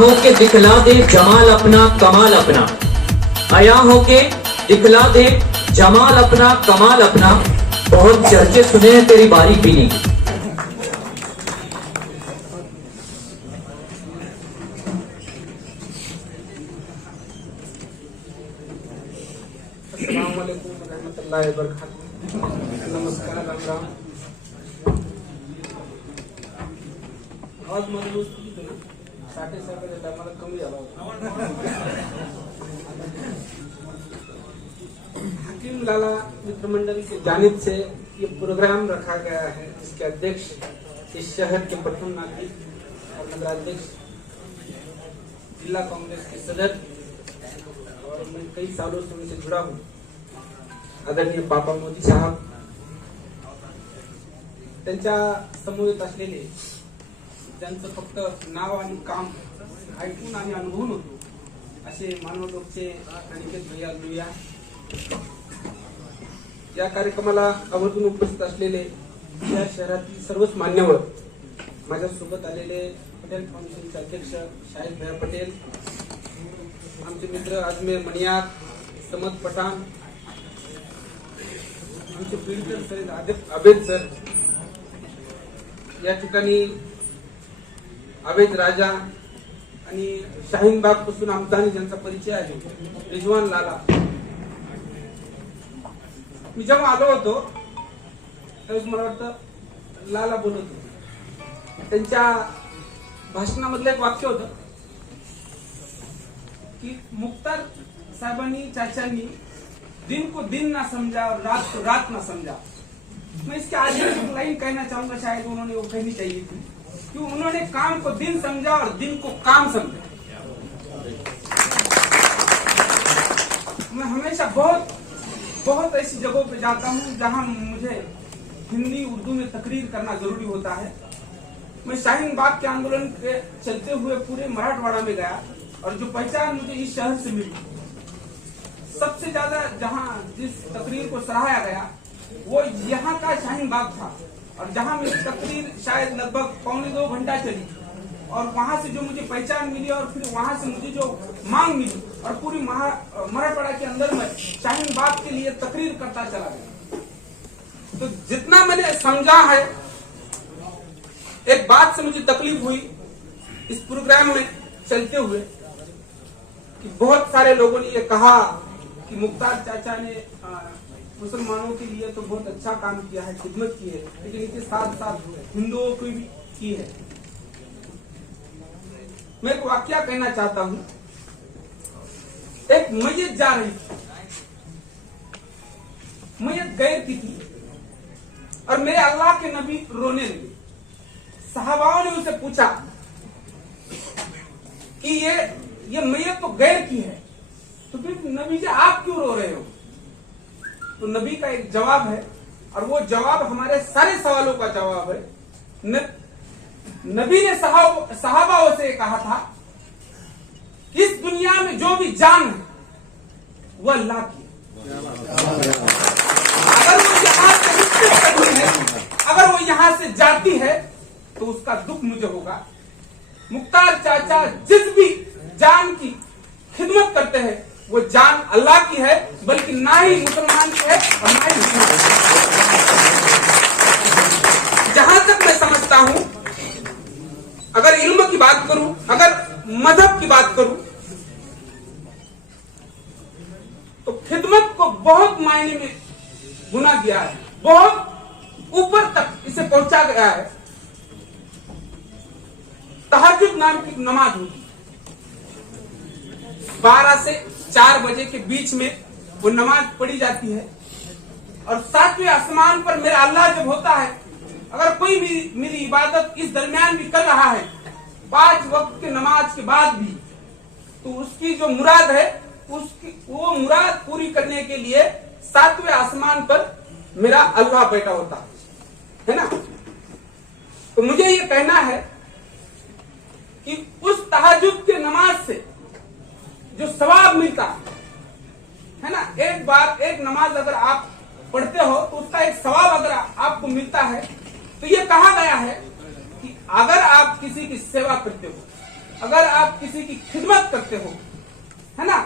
हो के दिखला दे जमाल अपना कमाल अपना, आया हो के दिखला दे जमाल अपना कमाल अपना, बहुत चर्चे सुने हैं तेरी बारी भी नहीं। अस्सलाम वालेकुम रहमतुल्लाहि व बरकातुहू। नमस्कार, राम राम। आवाज मध्ये व्यवस्थित येते ना? 7:30 टायमाला कमी आला होता। हकीम लाला मित्र मंडल की जानिब से ये प्रोग्राम रखा गया है, जिसके अध्यक्ष इस शहर के प्रथम नागरिक और नगराध्यक्ष, जिला कांग्रेस के सदर, और मैं कई सालों से उनसे जुड़ा हूँ, आदरणीय पापा मोदी साहब, त्यांच्या समवेत असलेले, ज्यांचं फक्त नाव आणि काम ऐकून आणि अनुभवून होतो, असे मानवलोकचे अनिकेत भैया लुया, या कार्यक्रमाला आवर्जून उपस्थित असलेले या शहरातील सर्वच मान्यवर, माझ्यासोबत आलेले पटेल फाउंडेशनचे अध्यक्ष शाहिद भैया पटेल, आमचे मित्र अजमेर मणियार, समद पठाण, आमचे बीडकर सर अभेद सर, या ठिकाणी अभेद राजा आणि शाहीन बाग पासून आमचा आणि ज्यांचा परिचय आहे रिजवान लाला. मी जेव्हा आलो होतो त्यावेळेस मला वाटतं लाला बोलत होते. त्यांच्या भाषणामधलं एक वाक्य होतं कि मुख्तार साहबानी चाचानी दिन को दिन ना समझा और रात को रात ना समझा. मैं इसके आगे एक लाइन कहना चाहूंगा, शायद उन्होंने वो कहनी चाहिए थी कि उन्होंने काम को दिन समझा और दिन को काम समझा. मैं हमेशा बहुत ऐसी जगहों पे जाता हूँ जहाँ मुझे हिंदी उर्दू में तकरीर करना जरूरी होता है. मैं शाहीन बाग के आंदोलन के चलते हुए पूरे मराठवाड़ा में गया, और जो पहचान मुझे इस शहर से मिली, सबसे ज्यादा जहां जिस तकरीर को सराहाया गया वो यहाँ का शाहीन बाग था, और जहां मेरी तकरीर शायद लगभग 1.25 घंटा चली, और वहां से जो मुझे पहचान मिली और फिर वहां से मुझे जो मांग मिली, और पूरी मराठवाड़ा के अंदर में शाहीन बाग के लिए तकरीर करता चला गया. तो जितना मैंने समझा है, एक बात से मुझे तकलीफ हुई इस प्रोग्राम में चलते हुए कि बहुत सारे लोगों ने ये कहा कि मुख्तार चाचा ने मुसलमानों के लिए तो बहुत अच्छा काम किया है, खिदमत की है, लेकिन इसके साथ साथ हिंदुओं की भी की है. मैं एक वाकया कहना चाहता हूं. एक मैयत जा रही थी, मैयत गैर की थी, और मेरे अल्लाह के नबी रोने लगे. सहाबाओं ने उसे पूछा कि ये मैयत तो गैर की है, तो फिर नबी जी आप क्यों रो रहे हो? तो नबी का एक जवाब है, और वो जवाब हमारे सारे सवालों का जवाब है. नबी ने सहाबाओं से कहा था कि इस दुनिया में जो भी जान है वो अल्लाह की है. अगर वो यहां से अगर वो यहां से जाती है तो उसका दुख मुझे होगा. मुख्तार चाचा जिस भी जान की खिदमत करते हैं वो जान अल्लाह की है, बल्कि ना ही मुसलमान की है और ना ही मुसलमान. जहां तक मैं समझता हूं, अगर इल्म की बात करूं, अगर मजहब की बात करूं, तो खिदमत को बहुत मायने में गुना दिया है, बहुत ऊपर तक इसे पहुंचा गया है. तहज्जुद नाम की नमाज होती, 12 से 4 बजे के बीच में वो नमाज पढ़ी जाती है, और 7वें आसमान पर मेरा अल्लाह जब होता है, अगर कोई भी मेरी इबादत इस दरमियान भी कर रहा है 5 वक्त के नमाज के बाद भी, तो उसकी जो मुराद है उसकी वो मुराद पूरी करने के लिए 7वें आसमान पर मेरा अल्लाह बैठा होता है ना. तो मुझे ये कहना है कि उस तहज्जुद के नमाज से जो सवाब मिलता है ना, एक बार एक नमाज अगर आप पढ़ते हो तो उसका एक सवाब अगर आपको मिलता है, तो ये कहा गया है कि अगर आप किसी की सेवा करते हो, अगर आप किसी की खिदमत करते हो, है ना,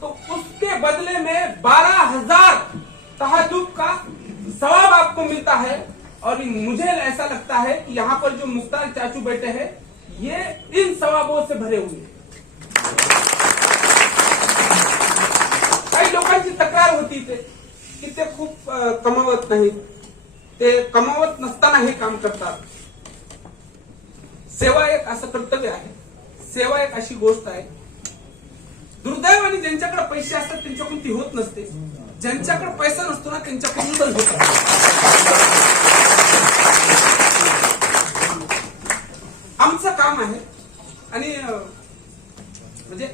तो उसके बदले में 12,000 तहज्जुद का सवाब आपको मिलता है। और मुझे ऐसा लगता है कि यहाँ पर जो मुख्तार चाचू बैठे हैं ये इन सवाबों से भरे हुए हैं। काही लोकांची तक्रार होती की ते खूप कमावत नाहीत, ते कमावत नसताना हे काम करतात। सेवा एक असं कर्तव्य आहे, सेवा एक अशी गोष्ट आहे, दुर्दैवाने ज्यांच्याकडे पैसे असतात त्यांच्याकडून ती होत नसते, ज्यांच्याकडे पैसा नसतो ना त्यांच्याकडून होत आमचं काम आहे। आणि म्हणजे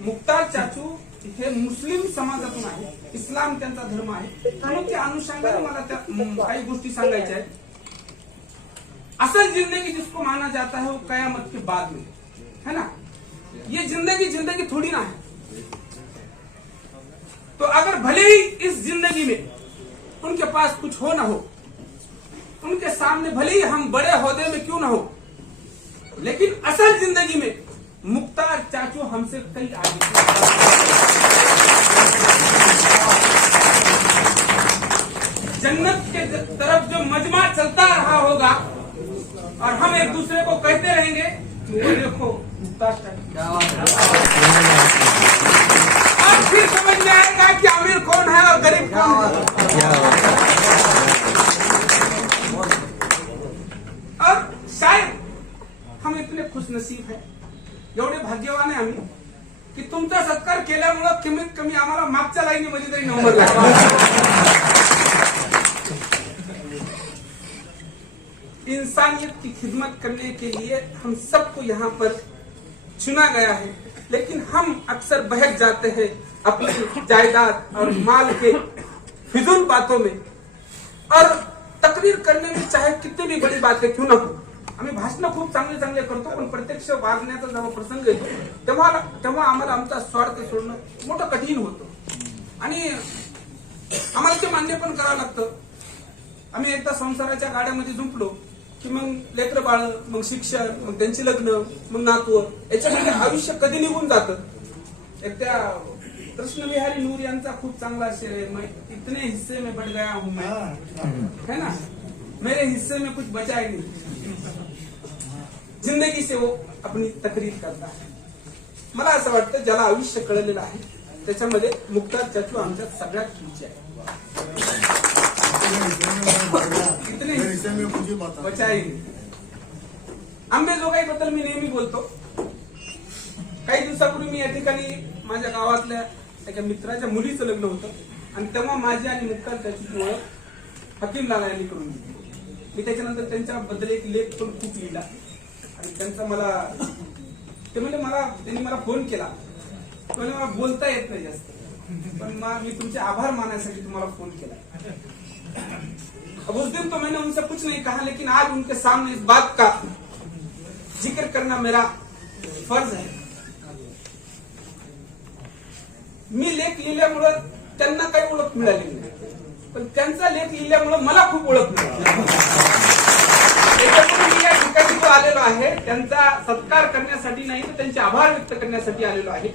मुख्तार चाचू हे मुस्लिम समाजातून आहे, इस्लाम त्यांचा धर्म आहे, म्हणून त्या अनुषंगाने मला त्या काही गोष्टी सांगायच्या आहेत। असल जिंदगी जिसको माना जाता है वो कयामत के बाद में, है ना। ये जिंदगी थोड़ी ना है। तो अगर भले ही इस जिंदगी में उनके पास कुछ हो ना हो, उनके सामने भले ही हम बड़े ओहदे में क्यों ना हो, लेकिन असल जिंदगी में मुख्तार चाचू हमसे कई आगे। जन्नत के तरफ जो मजमा चलता रहा होगा और हम एक दूसरे को कहते रहेंगे वो देखो मुख्तार चाचू, और फिर समझ में आएगा कि अमीर कौन है और गरीब कौन है। और शायद हम इतने खुश नसीब है, एवढे भाग्यवान आहे आम्ही की तुमचा सत्कार केल्यामुळं कमीत कमी आम्हाला मागच्या लाईनीमध्ये तरी नंबर लागला। इंसानियत की खिदमत करने के लिए हम सबको यहाँ पर चुना गया है, लेकिन हम अक्सर बहक जाते हैं अपनी जायदाद और माल के फिजूल बातों में। और तकरीर करने में चाहे कितनी भी बड़ी बातें क्यों ना हो, आम्ही भाषण खूप चांगले चांगले करतो, पण प्रत्यक्ष वागण्याचा जेव्हा प्रसंग येतो तेव्हा आम्हाला आमचा स्वार्थ सोडणं मोठं कठीण होतं आणि आम्हाला ते मान्य पण करावं लागतं। आम्ही एकदा संसाराच्या गाड्यामध्ये झुंपलो की मग लेकरं बाळ, मग शिक्षण, मग त्यांची लग्न, मग नातवं, याच्यामध्ये आयुष्य कधी निघून जातं। एक त्या कृष्ण बिहारी नूर यांचा खूप चांगला शेर आहे, मैं इतने हिस्से में बढ़ गया हूं मैं, है ना, मेरे हिस्से में कुछ बचा ही नहीं। जिंदगी से वो अपनी तकरीर करता है। मला असं वाटतं ज्याला आयुष्य कळलेलं आहे त्याच्यामध्ये मुख्तार चाचू आमच्या सगळ्यात पुढचे आहे। इतने बचाई आंबेजोगाई बद्दल मी नेहमी बोलतो। काही दिवसापूर्वी मी या ठिकाणी माझ्या गावातल्या एका मित्राच्या मुलीचं लग्न होतं आणि तेव्हा माझी आणि मुख्तार चाचूची ओळख हकीम लाला यांनी करून दिली। मी त्याच्यानंतर त्यांच्याबद्दल एक लेख पण खूप लिहिला आणि त्यांचा मला ते म्हणजे त्यांनी मला फोन केला, म्हणजे मला बोलता येत नाही जास्त, पण मी तुमचे आभार मानण्यासाठी तुम्हाला फोन केला। अब उस दिन तो मैंने उनसे कुछ नहीं कहा, लेकिन आज उनके सामने इस बात का जिक्र करना मेरा फर्ज है। मी लेख लिहिल्यामुळं त्यांना काही ओळख मिळाली नाही, पण त्यांचा लेख लिहिल्यामुळं मला खूप ओळख मिळाली। मी या ठिकाणी जो आलेलो आहे त्यांचा सत्कार करण्यासाठी नाही तर त्यांचे आभार व्यक्त करण्यासाठी आलेलो आहे।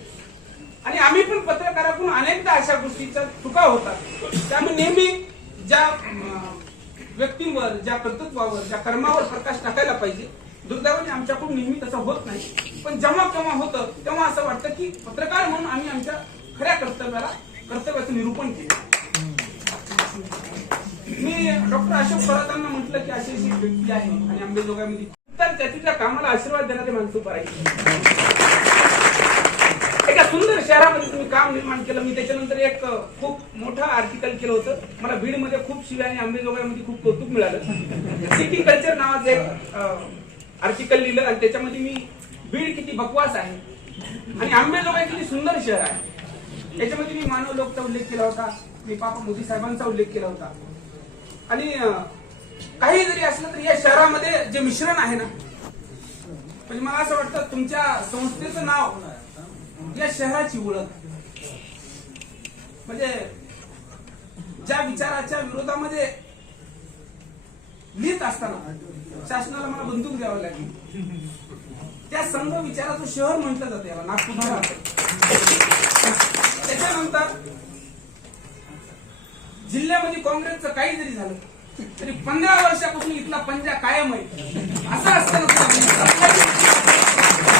आणि आम्ही पण पत्रकाराकडून अनेकदा अशा गोष्टीच्या चुका होतात, त्यामुळे नेहमी ज्या व्यक्तींवर, ज्या कर्तृत्वावर, ज्या कर्मावर प्रकाश टाकायला पाहिजे, दुर्दैवाने आमच्याकडून नेहमी तसं होत नाही। पण जेव्हा केव्हा होतं तेव्हा असं वाटतं की पत्रकार म्हणून आम्ही आमच्या खऱ्या कर्तव्याचं निरूपण केलं। मी डॉक्टर अशोक परातांना म्हटलं की अशी अशी व्यक्ती आहे आणि अंबेजोगाईमध्ये तर त्याच्या कामाला आशीर्वाद देणारे माणसं पाहिजे। एका सुंदर शहरामध्ये तुम्ही काम निर्माण केलं। मी त्याच्यानंतर एक खूप मोठं आर्टिकल केलं होतं, मला बीड मध्ये खूप शिव्या आणि अंबेजोगाईमध्ये खूप कौतुक मिळालं। सिटी कल्चर नावाचं एक आर्टिकल लिहिलं आणि त्याच्यामध्ये मी बीड किती बकवास आहे आणि अंबेजोगाई किती सुंदर शहर आहे याच्यामध्ये मी मानव लोकचा उल्लेख केला होता, मी पापा मोदी साहेबांचा उल्लेख केला होता। आणि काही जरी असलं तरी या शहरामध्ये जे मिश्रण आहे ना, म्हणजे मला असं वाटतं तुमच्या संस्थेचं नाव या शहराची ओळख, म्हणजे ज्या विचाराच्या विरोधामध्ये लिहित असताना शासनाला मला बंदूक द्यावी लागली, त्या संघ विचाराचं शहर म्हटलं जातं याला, नागपूर. त्याच्यानंतर जिल्ह्यामध्ये काँग्रेसचं काही जरी झालं तरी 15 वर्षापासून इथला पंजा कायम आहे. असं असताना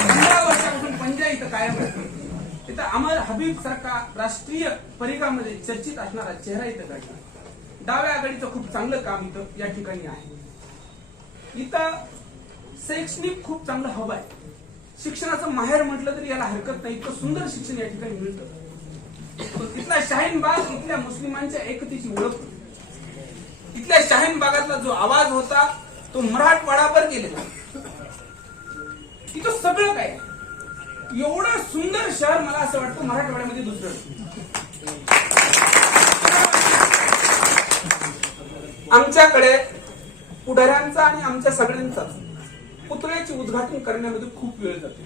15 वर्षापासून पंजा इथं कायम आहे. तिथं अमर हबीब सारखा राष्ट्रीय परिघामध्ये चर्चित असणारा चेहरा इथं घडला. डाव्या आघाडीचं खूप चांगलं काम इथं या ठिकाणी आहे. इथं शैक्षणिक खूप चांगलं हवं आहे. शिक्षणाचं माहेर म्हटलं तरी याला हरकत नाही. इतकं सुंदर शिक्षण या ठिकाणी मिळतं. तिथला शाहीन बाग इथल्या मुस्लिमांच्या एकतेची ओळख. इथल्या शाहीन बागातला जो आवाज होता तो मराठवाडावर गेलेला. तिथं सगळं काय, एवढं सुंदर शहर मला असं वाटतं मराठवाड्यामध्ये दुसरं. आमच्याकडे पुढाऱ्यांचा आणि आमच्या सगळ्यांचाच पुतळ्याचे उद्घाटन करण्यामध्ये खूप वेळ जातो.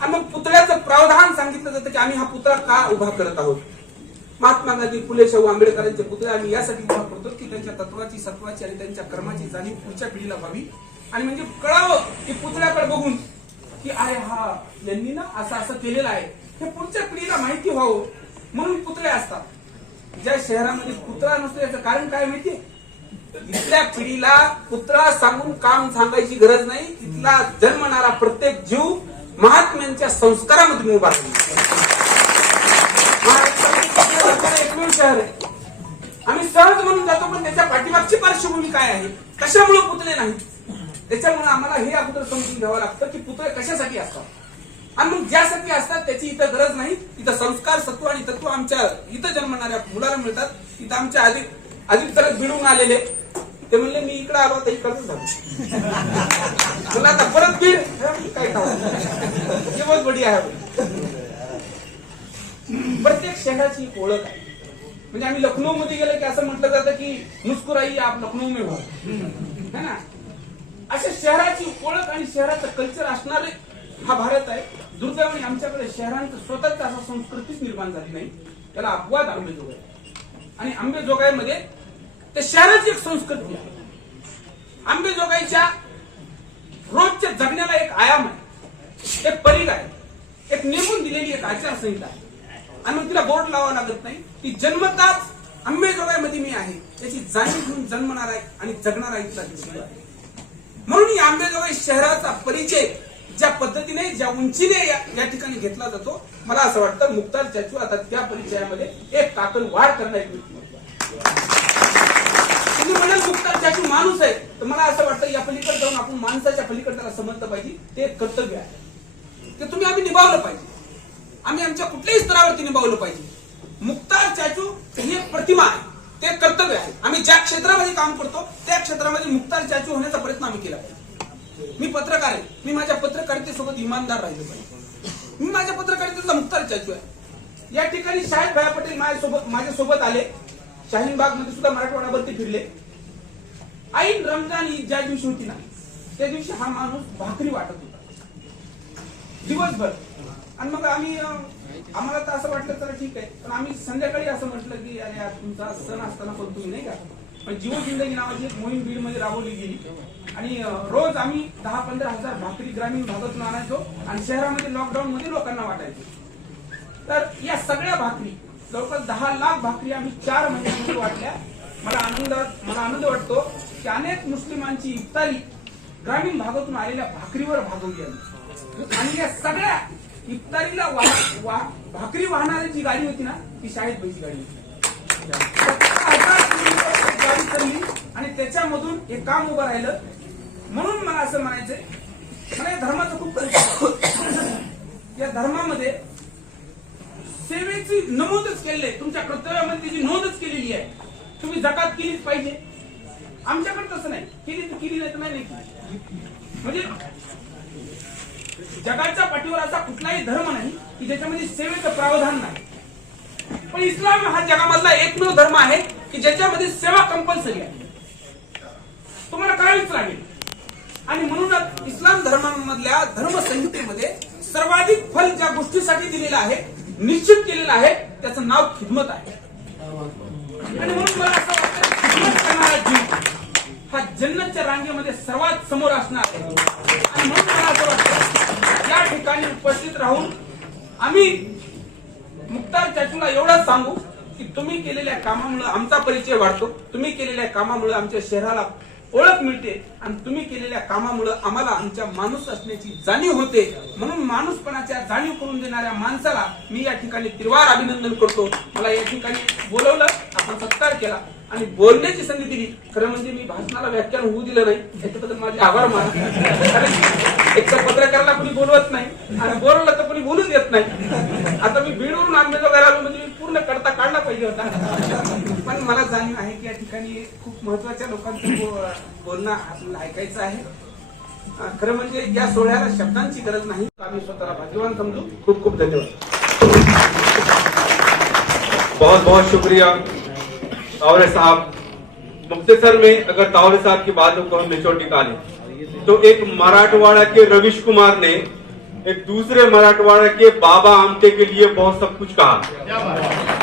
आणि मग पुतळ्याचं प्रावधान सांगितलं जातं की आम्ही हा पुतळा का उभा करत आहोत. महात्मा गांधी, फुले शाहू आंबेडकरांचे पुतळे आम्ही यासाठी उभा करतो की त्यांच्या तत्वाची, सत्वाची आणि त्यांच्या कर्माची जाणीव पुढच्या पिढीला व्हावी. आणि म्हणजे कळावं की पुतळ्याकडे बघून की अरे हा यांनी ना असं असं केलेलं आहे, हे पुढच्या पिढीला माहिती व्हावं म्हणून पुतळे असतात. ज्या शहरामध्ये पुतळा नसतो याचं कारण काय माहितीये? इथल्या पिढीला पुतळा सांगून काम सांगायची गरज नाही. तिथला जन्मणारा प्रत्येक जीव महात्म्यांच्या संस्कारामध्ये उभा राहिला. एकमेव शहर आहे. आम्ही सहज म्हणून जातो, पण त्याच्या पाठीमागची पार्श्वभूमी काय आहे, कशामुळे पुतळे नाही, त्याच्यामुळे आम्हाला हे अगोदर समजून घ्यावं लागतं की पुतळे कशासाठी असतात. आणि मग ज्यासाठी असतात त्याची इथं गरज नाही. इथं संस्कार, सत्व आणि तत्व आमच्या इथं जन्मणाऱ्या मुलाला मिळतात. इथं आमच्या अधिक तर भिडून आलेले ते म्हणले मी इकडे आलो तर इकडच झालो, मला आता परत भीड काय केवळ बडी आहे. प्रत्येक शहराची एक ओळख आहे. म्हणजे आम्ही लखनौ मध्ये गेलो की असं म्हटलं जातं की मुस्कुराई आप लखनौ में हो, है ना. अशा शहराची ओळख आणि शहराचं कल्चर असणारे हा भारत आहे. दुर्दैवाने आमच्याकडे शहरांचं स्वतःच असा संस्कृतीच निर्माण झाली नाही. त्याला अपवाद आंबेजोगाई. आणि आंबेजोगाईमध्ये त्या शहराची एक संस्कृती आहे. आंबेजोगाईच्या रोजच्या जगण्याला एक आयाम आहे, एक परिघ आहे, एक नेमून दिलेली एक आचारसंहिता आहे. आणि मग तिला बोर्ड लावावं लागत नाही. ती जन्मताच आंबेजोगाईमध्ये मी आहे याची जाणीव घेऊन जन्मणार आहे आणि जगणार आहे. म्हणून या आंबेजोगाई शहराचा परिचय ज्या पद्धतीने, ज्या उंचीने या ठिकाणी घेतला जातो, मला असं वाटतं मुख्तार चाचू आता त्या परिचयामध्ये एक काकल वाढ करण्याची. तुम्ही म्हणाल मुख्तार चाचू माणूस आहे, तर मला असं वाटतं या पलीकडे जाऊन आपण माणसाच्या पलीकडे त्याला समजलं पाहिजे. ते एक कर्तव्य आहे, ते तुम्ही आम्ही निभावलं पाहिजे. आम्ही आमच्या कुठल्याही स्तरावरती निभावलं पाहिजे. मुख्तार चाचू ही एक प्रतिमा आहे, ते कर्तव्य आहे. आम्ही ज्या क्षेत्रामध्ये काम करतो त्या क्षेत्रामध्ये मुख्तार चाचू होण्याचा प्रयत्न आम्ही केला पाहिजे. मी पत्रकार आहे, मी माझ्या पत्रकारितेसोबत इमानदार राहिलो पाहिजे. मी माझ्या पत्रकारितेतला मुख्तार चाचू आहे. या ठिकाणी शाहीद भैया पटेल माझ्यासोबत आले. शाहीन बाग मध्ये सुद्धा मराठवाड्यावरती फिरले. ऐन रमजान ईद ज्या दिवशी होती ना, त्या दिवशी हा माणूस भाकरी वाटत होता दिवसभर. आणि मग आम्हाला तर असं वाटलं तर ठीक आहे, पण आम्ही संध्याकाळी असं म्हटलं की अरे यार तुमचा सण असताना पण तुम्ही नाही का, पण जीवन जिंदगी नावाची एक मोहीम बीड मध्ये राबवली गेली. आणि रोज आम्ही 10-15 हजार भाकरी ग्रामीण भागातून आणायचो आणि शहरामध्ये लॉकडाऊन मध्ये लोकांना वाटायचो. तर या सगळ्या भाकरी जवळपास 10 लाख भाकरी आम्ही 4 महिन्यांमध्ये वाटल्या. मला आनंद वाटतो की अनेक मुस्लिमांची इफ्तारी ग्रामीण भागातून आलेल्या भाकरीवर भागवली आली. आणि या सगळ्या इफ्तारीला भाकरी वाहणारी जी गाडी होती ना, ती शाहीद भाईची गाडी होती. 17,000 किलोमीटर गाडी चालली आणि त्याच्यामधून हे काम उभं राहिलं. म्हणून मला असं म्हणायचंय, मला या धर्माचं खूप या धर्मामध्ये सेवेची नमूदच केलेली आहे. तुमच्या कर्तव्यामध्ये त्याची नोंदच केलेली आहे. तुम्ही जकात केलीच पाहिजे. आमच्याकडे तसं नाही, केली नाही तर नाही केली. म्हणजे जगाच्या पाठीवर असा कुठलाही धर्म नाही की ज्याच्यामध्ये सेवेचं प्रावधान नाही. पण इस्लाम हा जगामधला एकमेव धर्म आहे की ज्याच्यामध्ये सेवा कंपल्सरी आहे, तुम्हाला करावीच लागेल. आणि म्हणूनच इस्लाम धर्मामधल्या धर्मसंहितेमध्ये सर्वाधिक फल ज्या गोष्टीसाठी दिलेलं आहे, निश्चित केलेलं आहे, त्याचं नाव खिदमत आहे. आणि म्हणून मला असं वाटतं खिदमत करणारा जीव हा जन्नतच्या रांगेमध्ये सर्वात समोर असणार आहे. आणि म्हणून मला असं वाटतं ठिकाणी उपस्थित राहून आम्ही मुख्तार चाचूला एवढंच सांगू की तुम्ही केलेल्या कामामुळे आमचा परिचय वाढतो, तुम्ही केलेल्या कामामुळे आमच्या शहराला ओळख मिळते आणि तुम्ही केलेल्या कामामुळे आम्हाला आमच्या माणूस असण्याची जाणीव होते. म्हणून माणूसपणाच्या जाणीव करून देणाऱ्या माणसाला मी या ठिकाणी तिरवार अभिनंदन करतो. मला या ठिकाणी बोलवलं, आपण सत्कार केला आणि बोलण्याची संधी दिली. खरं म्हणजे मी भाषणाला व्याख्यान होऊ दिलं नाही, याच्याबद्दल माझे आभार माना. कारण एक तर पत्रकाराला कोणी बोलवत नाही आणि बोलवलं तर कोणी बोलूच देत नाही. आता मी बीडवरून आंबेजोगाईला आलो म्हणजे मी पूर्ण करता काढला पाहिजे होता. पण मला जाणीव आहे की या ठिकाणी खूप महत्वाच्या लोकांचं बोलणं आपल्याला ऐकायचं आहे. खरं म्हणजे या सोहळ्याला शब्दांची गरज नाही. आम्ही स्वतःला भाग्यवान समजू. खूप खूप धन्यवाद. बहुत बहुत शुक्रिया तावरे साहब। मुख्तसर में अगर तावरे साहब की बातों को हम निचोड़ निकालें तो एक मराठवाड़ा के रविश कुमार ने एक दूसरे मराठवाड़ा के बाबा आमटे के लिए बहुत सब कुछ कहा।